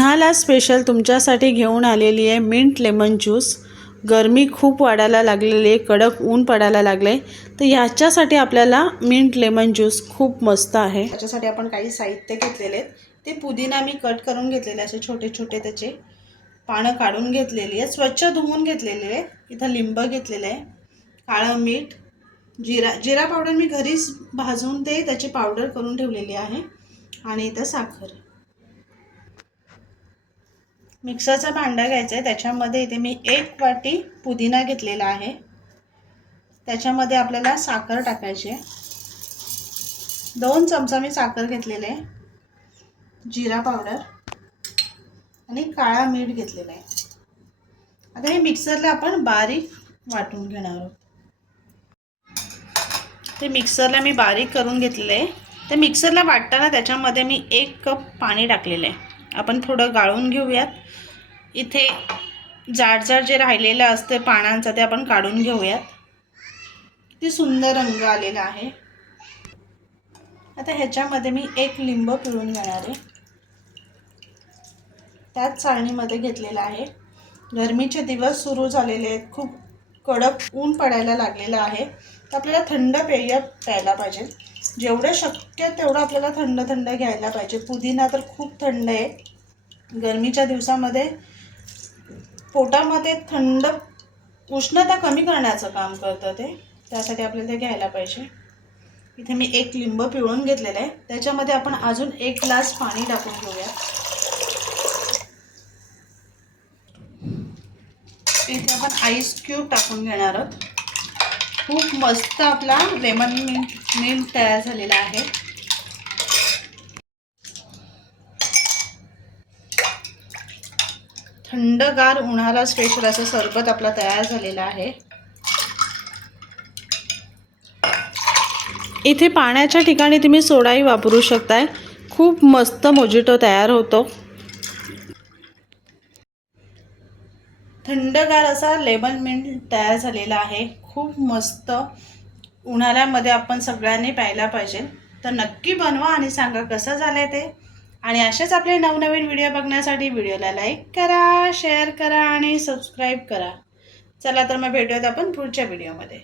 उन्हाळा स्पेशल तुमच्यासाठी घेऊन आलेली आहे मिंट लेमन ज्यूस। गरमी खूप वाढायला लागलेली आहे, कडक ऊन पडायला लागले, तर याच्यासाठी आपल्याला मिंट लेमन ज्यूस खूप मस्त आहे। याच्यासाठी आपण काही साहित्य घेतलेले आहेत। ते पुदिना मी कट करून घेतलेले, असे छोटे छोटे त्याचे पानं काढून घेतलेली आहे, स्वच्छ धुवून घेतलेले आहे। इथं लिंब घेतलेले आहे, काळं मीठ, जिरा पावडर मी घरीच भाजून ते त्याची पावडर करून ठेवलेली आहे, आणि इथं साखर। मिक्सरचा भांडा घ्यायचा आहे, त्याच्यामध्ये इथे मी 1 वाटी पुदिना घेतलेला आहे, त्याच्यामध्ये आपल्याला साखर टाकायची आहे। 2 चमचा मी साखर घेतलेले आहे, जिरा पावडर आणि काळा मीठ घेतलेला आहे। आता हे मिक्सरला आपण बारीक वाटून घेणार आहोत। ते मिक्सरला मी बारीक करून घेतलेले आहे। ते मिक्सरला वाटताना त्याच्यामध्ये मी 1 कप पाणी टाकलेले आहे। आपण थोडं गाळून घेऊयात। इथे जाड जाड जे राहिलेलं असते पानांचं ते आपण काढून घेऊयात। किती सुंदर रंग आलेला आहे। आता ह्याच्यामध्ये मी 1 लिंब पिळून घेणार आहे, त्याच चाळणीमध्ये घेतलेला आहे। गरमीचे दिवस सुरू झालेले आहेत, खूप कडक ऊन पडायला लागलेलं आहे, तर आपल्याला थंड पेय प्यायला पाहिजे। जेवढे शक्य तेवढं आपल्याला थंड थंड घ्यायला पाहिजे। पुदिना तर खूप थंड आहे, गरमीच्या दिवसामध्ये पोटामध्ये थंड उष्णता कमी करण्याचं काम करतं ते, त्यासाठी आपल्याला ते घ्यायला पाहिजे। इथे मी 1 लिंब पिळून घेतलेलं आहे, त्याच्यामध्ये आपण अजून 1 ग्लास पाणी टाकून घेऊया। इथे आपण आईस क्यूब टाकून घेणार आहोत। खूप मस्त आपला लेमन मिंट तयार झालेला आहे। थंडगार उन्हाळा स्पेशल असं सरबत आपला तयार झालेला आहे। इथे पाण्याच्या ठिकाणी तुम्ही सोडाही वापरू शकताय, खूप मस्त मोजिटो तयार होतो। थंडगार असा लेमन मिंट तयार झालेला आहे, खूप मस्त। उन्हाळ्यामध्ये आपण सगळ्यांनी प्यायला पाहिजे, तर नक्की बनवा आणि सांगा कसं झालंय ते। आणि असेच आपले नवनवीन व्हिडिओ बघण्यासाठी व्हिडिओला लाईक करा, शेअर करा आणि सबस्क्राईब करा। चला तर मग भेटूयात आपण पुढच्या व्हिडिओमध्ये।